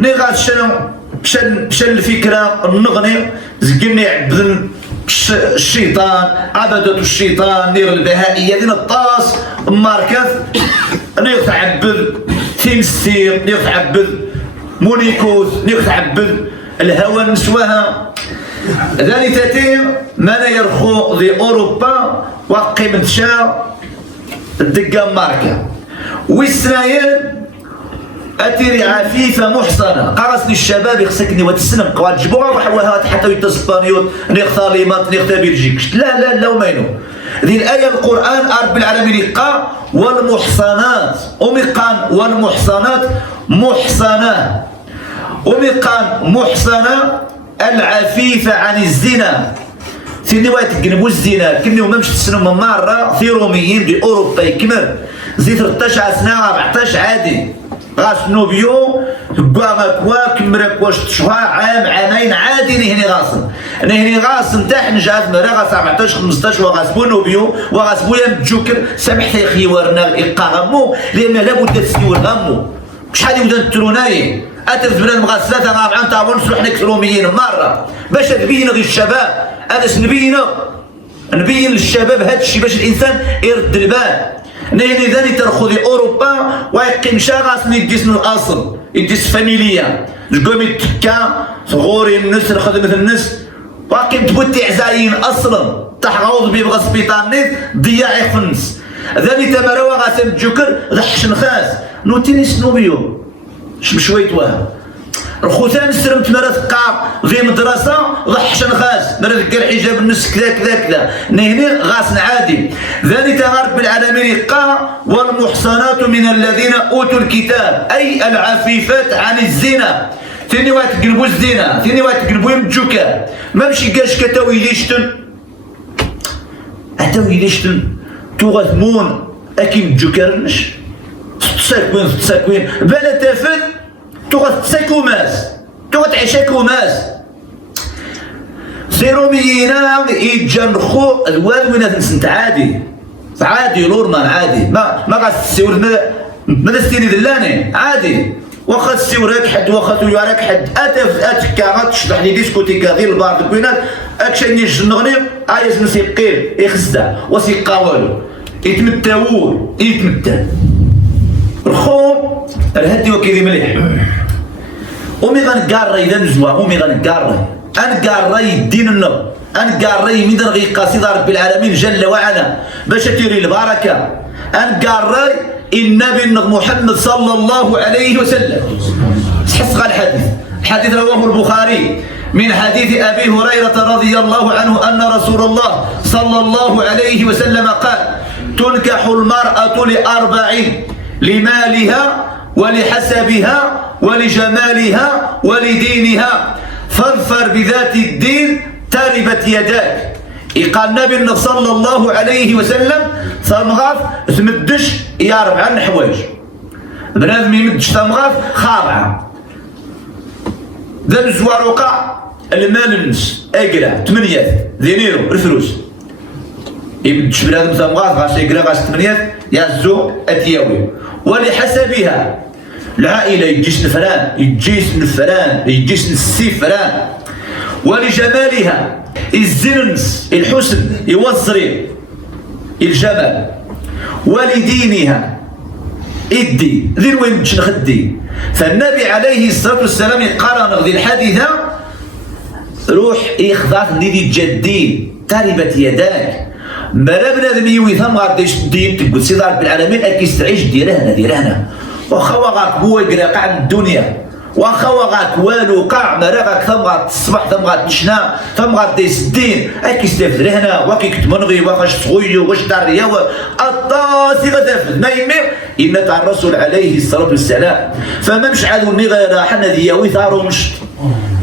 نيغات شنو شن الفكرة النغني زقني عبد الشيطان عبدة الشيطان نيغ البهائية دين الطاس ماركث نيغ تعبد تيمسير نيغ تعبد مونيكوز نيغ تعبد الهوى نسواها ذاني تاتير مانا يرخو ذي أوروبا وقيم تشا الدقة ماركة وإسرائيل أتيري عفيفة محصنة قرصني الشباب يخسكني وتسنم قوات جبوها وحوها حتى يتسبانيوت نيغ ليمات نيغ بلجيك لا ومينو ذي الآية القرآن رب العالمين قا والمحصنات أمقان والمحصنات محصنة أمقان محصنة العفيفة عن الزنا ثاني واحد تجنبوا الزنا كني وما مش تسنم مرة في روميين دي أوروبا يكمل زي 13 سنة 14 عادي غاس نوبيو كوا كمرك واش تشوا عامين عادي نهني غاصن نهني غاصن تاع نجاز مرا غاس 14 15 وغاس بو نوبيو وغاس بو يم جوكر سامح يا اخي ورنا اقامو لان لابد تسيور غامو شحال يبدا التروناي اتف بنادم غاس 3 4 تاع ونص وحنا كروميين مره باش تبين غير الشباب هذا نبين للشباب هذا الشيء باش الانسان يرد البال نهني ذاني ترخذ اوروبا ويقيم شاغاس يديس من الاصل يديس فاميليا جقوم يتكا صغوري الناس خدمة الناس وقيم تبوتي عزايين اصلا تحغوض بي بغا سبيطار نيت ضياع يخنس ذاني تماروا غاسم جوكر ضحش نخاس نوتيني سنوبيو شوية واه الخوتان السلم تمارا ثقا في مدرسة ضحش نخاس مرا ذكر حجاب الناس كذا نهني غاس عادي ذلك رب العالمين قا والمحصنات من الذين اوتوا الكتاب اي العفيفات عن الزنا ثاني واحد تقلبوا الزنا ثاني واحد تقلبوا يمجوكا ما مشي قالش كتاوي ليشتن اتاوي ليشتن تغثمون اكيم جوكرنش تساكوين بلا تافل تغتسكو ماس تغتعشاكو ماس سيرومينا يتجنخو الواد وين نسنت عادي لورمان عادي ما غاس تسيور ما دستيني دلاني عادي واخا تسيورك حد واخا تيورك حد اتكا غتشطح لي ديسكوتيكا ديال البار الكوينات اكشني الجنغني عايز نسيقيل يخزدا وسيقاولو يتمتاول رخو الهدي وكيدي مليح أمي غنقاري إذا نزوى أمي غنقاري أنقاري الدين النب أنقاري مدن غي قصيدة رب العالمين جل وعلا باش تيري البركة أنقاري النبي محمد صلى الله عليه وسلم تحس الحديث رواه البخاري من حديث أبي هريرة رضي الله عنه أن رسول الله صلى الله عليه وسلم قال تنكح المرأة ل4 لمالها ولحسبها ولجمالها ولدينها فاظفر بذات الدين تربت يداك قال النبي صلى الله عليه وسلم ثمغاف تمدش يا 4 حوايج بنادم يمدش ثمغاف خاضعه ذا الزوار وقع المال النس اقرا 8 دينيرو الفلوس يمدش بنادم ثمغاف غاس يقرا غاس 8 يازو اتياوي ولحسبها العائلة يجيش نفران يجيش نسي فران ولجمالها الزنس الحسن يوصري الجمال ولدينها الدين ذي وين تشنخ الدين فالنبي عليه الصلاة والسلام قرن ذي الحديثة روح إخضاف ندي جدين تربت يداك مرا بنادم يوي ثم غاديش الدين تقول سيدي رب العالمين اكيد تعيش دير هنا واخا غاك هو يقرا قاع الدنيا واخا غاك والو قاع مرا غاك ثم غاد تصبح ثم غاد تشنا ثم غاديس الدين اكيد تفد هنا واكي كتمنغي واخا تغويو واش داريا الطاسي غتفد ما يمير ان تاع الرسول عليه الصلاه والسلام فما مش عادو غير حنا دياوي ثارو مشط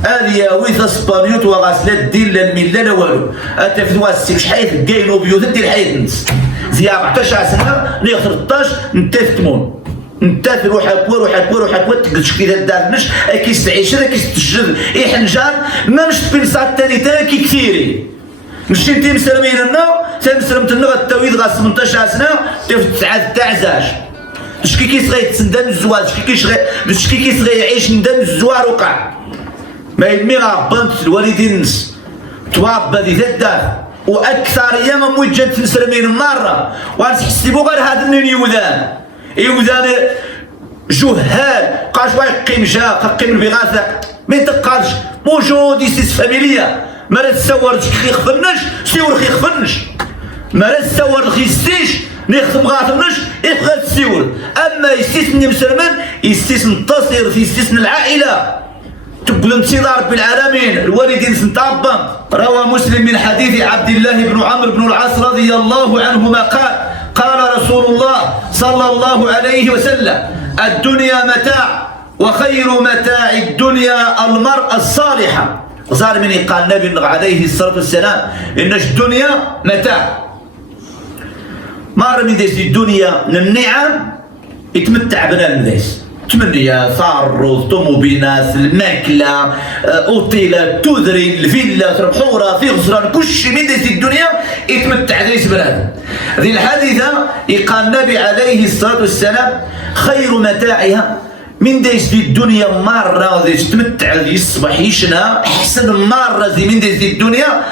هذه ويث اسبانيوت وغاس لا الدين لا المله لا والو اتفدوا السي شحال كاينو بيوت ديال الحيط نس زي 14 سنه لي 13 انت تمون انت روحك تقلش كي دارنش كيس تعيش كيس تسجد حنجان ما مش بنصات ثاني تاكي كثيري مش انت مسلمين لنا تمسلمت لنا التويد غاس 18 سنه تف 9 تاع زاج شكي كيصغي يتسندى الزوار شكي كيصغي يعيش ندى الزوار وقع ما يمي غابنت الوالدين نس تواب ذي الدار واكثر ايام موجد تنسرمين مرة وغنحسبو غير هاد منين يوذان جهال بقى شويه قيم جا قيم البغاثه ما يتقالش موجود يسيس فاميليا ما لا تصور خي خفنش سيور خي خفنش ما لا تصور خي ستيش نخدم غاثمنش يبغى تسيور اما يستثني مسلمان يستثني التصير في يستثني العائله تقول انتظار رب العالمين الوالدين سنتعبن. روى مسلم من حديث عبد الله بن عمرو بن العاص رضي الله عنهما قال رسول الله صلى الله عليه وسلم الدنيا متاع وخير متاع الدنيا المرأة الصالحة. صار من قال النبي عليه الصلاة والسلام إن الدنيا متاع مار من ديس الدنيا النعم يتمتع بنا الناس تمنية ثار طوموبيلات الماكلة اوتيلات تودرين الفيلا تربحورة في غزران كلشي من ديس الدنيا يتمتع ديس بنادم. ذي الحادثة يقال النبي عليه الصلاة والسلام خير متاعها من ديس في الدنيا مرة ديس تمتع ديس الصباح يشنا أحسن مرة زي من ديس الدنيا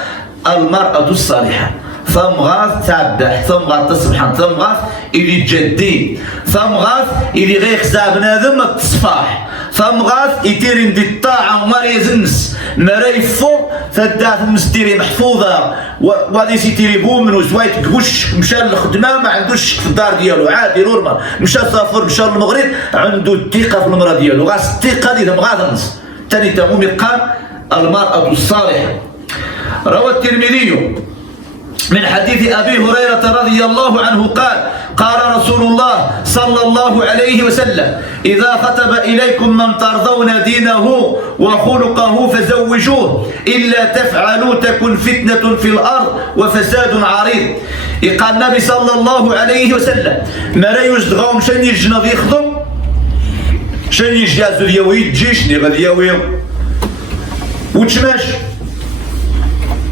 المرأة الصالحة ثم غاث تابح ثم غاث تصبح ثم غاث إلي جدي ثم غاث إلي غير خزا بنادم التصفاح ثم غاث يتيرين دي الطاعة وما يزنس ما يفو فدات المستيري محفوظة وغادي يتيري بومن وزوايت كوش مشى للخدمة ما عندوش في الدار ديالو عادي نورمال مشى سافر مشى للمغرب عنده الثقة في المرأة ديالو غاس الثقة ديالهم غاضنس ثاني تموم يقال المرأة الصالحة. روى الترمذي من حديث أبي هريرة رضي الله عنه قال رسول الله صلى الله عليه وسلم إذا خطب إليكم من ترضون دينه وخلقه فزوجوه إلا تفعلوا تكن فتنة في الأرض وفساد عريض. قال النبي صلى الله عليه وسلم ما لا يجدغاهم شن يجنا يخدم شن يجازو دياوي تجيشني غدياوي وتشماش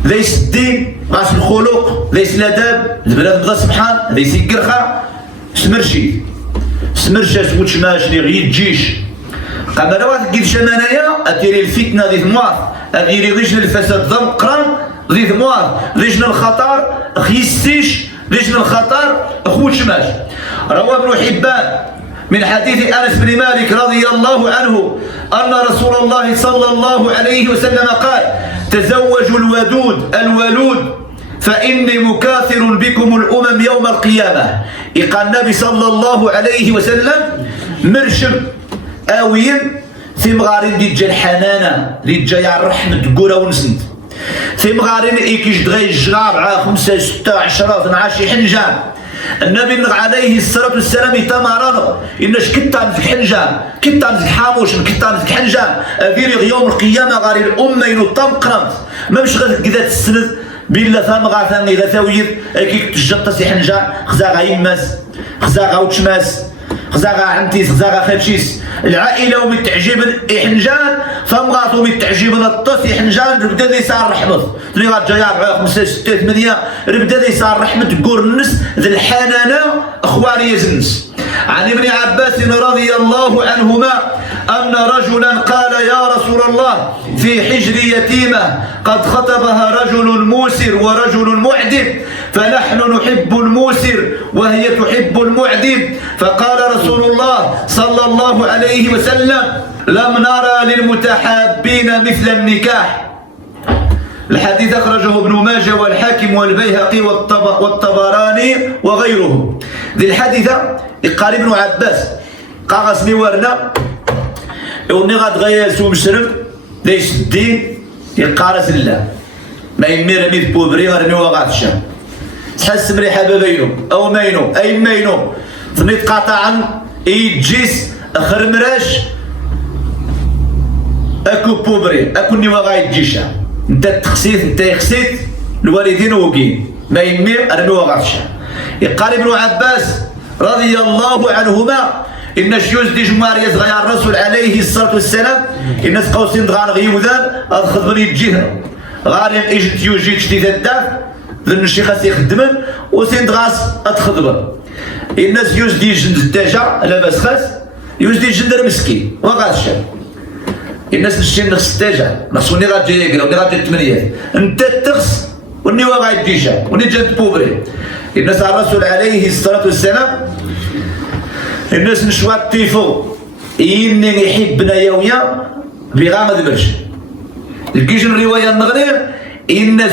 ليس الدين غاس الخلق ليس الاداب البلاد بغا سبحان ليس القرخه سمرشا سوتش ماشي غير تجيش قام راه واحد كيف شمانايا اديري الفتنه ذي ثمواث اديري غيشن الفساد ضم قران ذي ثمواث غيشن الخطر خيستيش غيشن الخطر خوتش ماشي. روى ابن حبان من حديث أنس بن مالك رضي الله عنه أن رسول الله صلى الله عليه وسلم قال تزوجوا الولود فإني مكاثر بكم الأمم يوم القيامة. قال النبي صلى الله عليه وسلم مرشم آوين في مغارين دي جا الحنانة دي جا الرحمة قورة ونسنت في مغارين إيكيش دغي الجراب 5 6 10 12 حنجان. النبي عليه الصلاة والسلام يتمارنوا إنش كتان في حنجان كتان في حاموش كتان في حنجان أفيري يوم القيامة غاري الأمة ينطم قرمت ما مش غير كذا تسند بلا ثام غاثاني غثاوير كيك تجطس في حنجان خزاغا يماس خزاغا وتشماس خزاغا عنتيس خزاغا خبشيس العائلة ومتعجب حنجان فم غاثو متعجب الطس حنجان ربدا ذي صار رحمة اللي غاد جايا 5 6 8 ربدا ذي صار رحمة تقول النس ذي الحنانة اخواني يزنس. عن ابن عباس رضي الله عنهما أن رجلا قال يا رسول الله في حجر يتيمة قد خطبها رجل موسر ورجل معدم فنحن نحب الموسر وهي تحب المعدم فقال رسول الله صلى الله عليه وسلم لم نرى للمتحابين مثل النكاح. الحديث أخرجه ابن ماجه والحاكم والبيهقي والطبراني وغيرهم. ذي الحادثة قال ابن عباس قال اسمي ورنا وني غاد غياسو مسلم ليس الدين يقارس الله ما يمير ميت بوبري غير ميوا غاتشا تحس مريحة بابينو او ماينو اي ماينو ثنيت قطعا يجيس خرمراش اكو بوبري اكو نيوا غايتجيشا انت تخسيت انت يخسيت الوالدين وكين ما يمير ارميوا غاتشا. يقال ابن عباس رضي الله عنهما إن شيوز دي جمار يزغي الرسول عليه الصلاة والسلام الناس قوسين دغان غيوذان أخذبني تجيهن غارين إجت يوجيت شتي ذات ذن الشيخ يخدمن وسين دغاس أتخذبن. الناس يوزدي جند الدجا لاباس خاص يوزدي جند المسكين وغاتشا الناس نشتي نغس الدجا نغس وني غادي يقرا وني غادي الثمانيات انت تغس وني غادي يجا وني جات بوبري الناس على الرسول عليه الصلاه والسلام الناس نشوى التيفو إني يحبنا يوميا بغامض برش الكيش الروايه النغرير الناس